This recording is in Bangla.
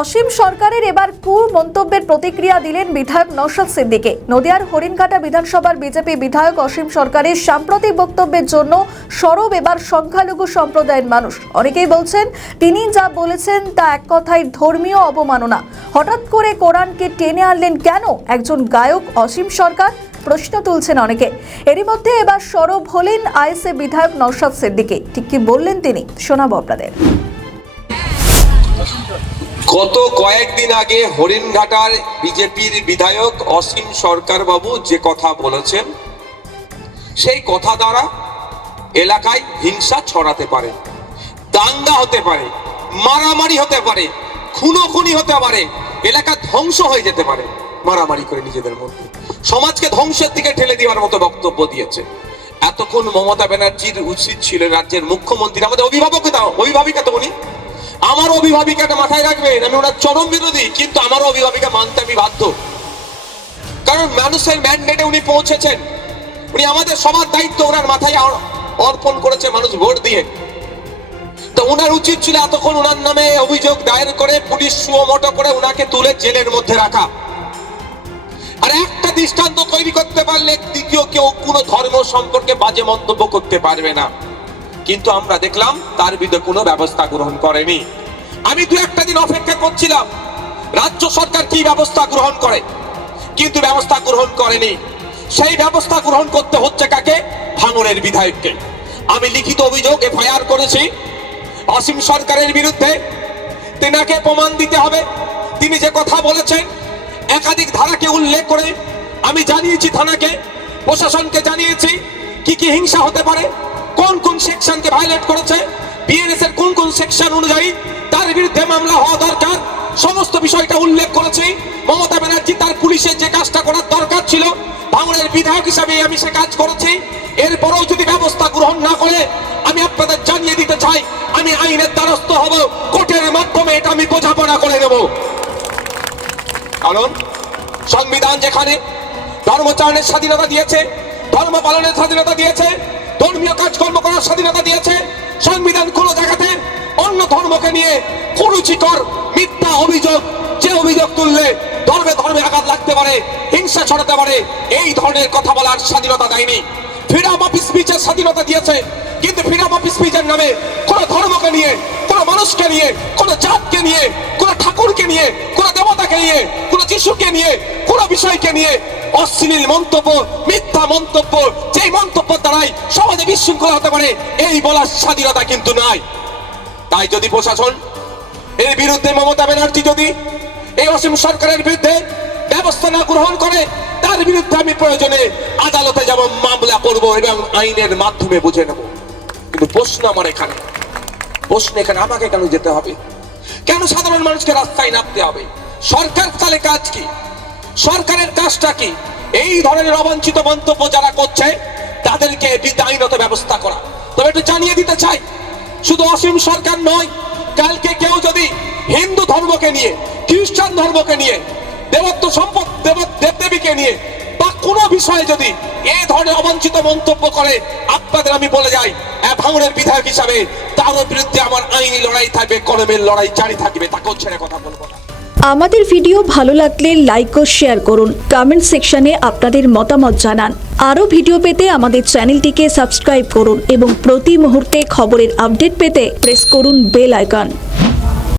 অসীম সরকারের এবার কু মন্তব্যের প্রতিক্রিয়া দিলেন বিধায়ক নৌশাদ সিদ্দিকে। নদিয়ার হরিণঘাটা বিধানসভার বিজেপি বিধায়ক অসীম সরকারের সাম্প্রতিক বক্তব্যের জন্য সরব এবার সংখ্যালঘু সম্প্রদায়ের মানুষ। অনেকেই বলছেন, তিনি যা বলেছেন তা এক কথায় ধর্মীয় অবমাননা। হঠাৎ করে কোরআনকে টেনে আনলেন কেন? একজন গায়ক অসীম সরকার প্রশ্ন তুলছেন অনেকে। এরই মধ্যে এবার সরব হলেন আইএসএ বিধায়ক নৌশাদ সিদ্দিকে। ঠিক কি বললেন তিনি? শোনাবো আপনাদের। গত কয়েকদিন আগে হরিণঘাটার বিজেপির বিধায়ক অসীম সরকার বাবু যে কথা বলেছেন, সেই কথা দ্বারা এলাকায় হিংসা ছড়াতে পারে, দাঙ্গা হতে পারে, মারামারি হতে পারে, খুনোখুনি হতে পারে, এলাকা ধ্বংস হয়ে যেতে পারে, মারামারি করে নিজেদের মধ্যে। সমাজকে ধ্বংসের দিকে ঠেলে দেওয়ার মতো বক্তব্য দিয়েছে। এতক্ষণ মমতা ব্যানার্জির উচিত ছিল রাজ্যের মুখ্যমন্ত্রী, আমাদের অভিভাবক অভিভাবিকা তো উনি। আমার অভিভাবিকাটা মাথায় রাখবেন, আমি ওনার চরম বিরোধী, কিন্তু আমার অভিভাবিকা মানতে আমি বাধ্য। কারণ মানুষের ম্যান্ডেটে উনি পৌঁছেছেন। উনি আমাদের সবার দায়িত্ব ওনার মাথায় অর্পণ করেছে মানুষ ভোট দিয়ে। তো ওনার উচিত ছিল এতক্ষণ ওনার নামে অভিযোগ দায়ের করে পুলিশ সুমোটো করে ওনাকে তুলে জেলের মধ্যে রাখা। আর একটা দৃষ্টান্ত তৈরি করতে পারলে দ্বিতীয় কেউ কোনো ধর্ম সম্পর্কে বাজে মন্তব্য করতে পারবে না। কিন্তু আমরা দেখলাম তার বিরুদ্ধে কোনো ব্যবস্থা গ্রহণ করেনি। আমি দু একটা দিন অপেক্ষা করছিলাম। রাজ্য সরকার কি ব্যবস্থা গ্রহণ করে? কিন্তু ব্যবস্থা গ্রহণ করেনি। সেই ব্যবস্থা গ্রহণ করতে হচ্ছে কাকে? ভাঙনের বিধায়ককে। আমি লিখিত অভিযোগ এফআইআর করেছি। অসীম সরকারের বিরুদ্ধে তেনাকে প্রমাণ দিতে হবে। তিনি যে কথা বলেছেন, একাধিক ধারাকে উল্লেখ করে আমি জানিয়েছি থানাকে, প্রশাসনকে জানিয়েছি কি কি হিংসা হতে পারে, কোন কোন সেকশনকে ভায়োলেট করেছে বিএনএস এর কোন কোন সেকশন অনুযায়ী তার বিরুদ্ধে মামলা হওয়া দরকার। সমস্ত বিষয়টা উল্লেখ করেছি। মমতা ব্যানার্জি তার পুলিশের যে কাজটা করার দরকার ছিল ভাঙড়ের বিধায়ক হিসাবে আমি সে কাজ করেছি। এরপরেও যদি ব্যবস্থা গ্রহণ না করে, আমি আপনাদের জানিয়ে দিতে চাই, আমি আইনের দ্বারস্থ হব। কোর্টের মাধ্যমে এটা আমি বোঝাপড়া করে দেব। কারণ সংবিধান যেখানে ধর্মচারণের স্বাধীনতা দিয়েছে, ধর্ম পালনের স্বাধীনতা দিয়েছে, ধর্মীয় কাজকর্ম করার স্বাধীনতা দিয়েছে, সংবিধান কোন জায়গাতে অন্য ধর্মকে নিয়ে কুরুচিকর মিথ্যা অভিযোগ, যে অভিযোগ তুললে ধর্মে ধর্মে আঘাত লাগতে পারে, হিংসা ছড়াতে পারে, এই ধরনের কথা বলার স্বাধীনতা দেয়নি। ফ্রিডম অফ স্পিচের স্বাধীনতা দিয়েছে, কিন্তু ফ্রিডম অফ স্পিচের নামে কোন ধর্মকে নিয়ে, কোন মানুষকে নিয়ে, কোন জাতকে নিয়ে, কোন ঠাকুরকে নিয়ে, কোন দেবতাকে নিয়ে, কোন যিশুকে নিয়ে, কোন বিষয়কে নিয়ে অশ্লীল মন্তব্য, মিথ্যা মন্তব্য, যেই মন্তব্য দ্বারাই সমাজে বিশৃঙ্খলা হতে পারে, এই বলার স্বাধীনতা কিন্তু নাই। তাই যদি প্রশাসন এর বিরুদ্ধে মমতা ব্যানার্জি যদি এই অসীম সরকারের বিরুদ্ধে ব্যবস্থা না গ্রহণ করে, তার বিরুদ্ধে আমি প্রয়োজনে আদালতে যাব, মামলা করব এবং আইনের মাধ্যমে বুঝে নেব। কিন্তু প্রশ্ন আমার এখানে, প্রশ্ন এখানে আমাকে কেন যেতে হবে? কেন সাধারণ মানুষকে রাস্তায় নামতে হবে? সরকার তাহলে কাজ কি? সরকারের কাজটা কি? এই ধরনের অবাঞ্ছিত মন্তব্য যারা করছে, তাদেরকে আইনত ব্যবস্থা করা। তবে একটু জানিয়ে দিতে চাই শুধু অসীম সরকার নয়, কালকে কেউ যদি হিন্দু ধর্মকে নিয়ে, খ্রিস্টান ধর্মকে নিয়ে, দেবত্ব সম্পদ দেব দেবদেবীকে নিয়ে কোনো বিষয়ে যদি এই ধরনের অবাঞ্ছিত মন্তব্য করে, আপনাদের আমি বলে যাই এক ভাঙনের বিধায়ক হিসাবে তার বিরুদ্ধে আমার আইনি লড়াই থাকবে, কলমের লড়াই জারি থাকবে, তাকেও ছেড়ে কথা বলব না। আমাদের ভিডিও ভালো লাগলে লাইক ও শেয়ার করুন কমেন্ট সেকশনে আপনাদের মতামত জানান। আরও ভিডিও পেতে আমাদের চ্যানেলটিকে সাবস্ক্রাইব করুন এবং প্রতি মুহূর্তে খবরের আপডেট পেতে প্রেস করুন বেল আইকন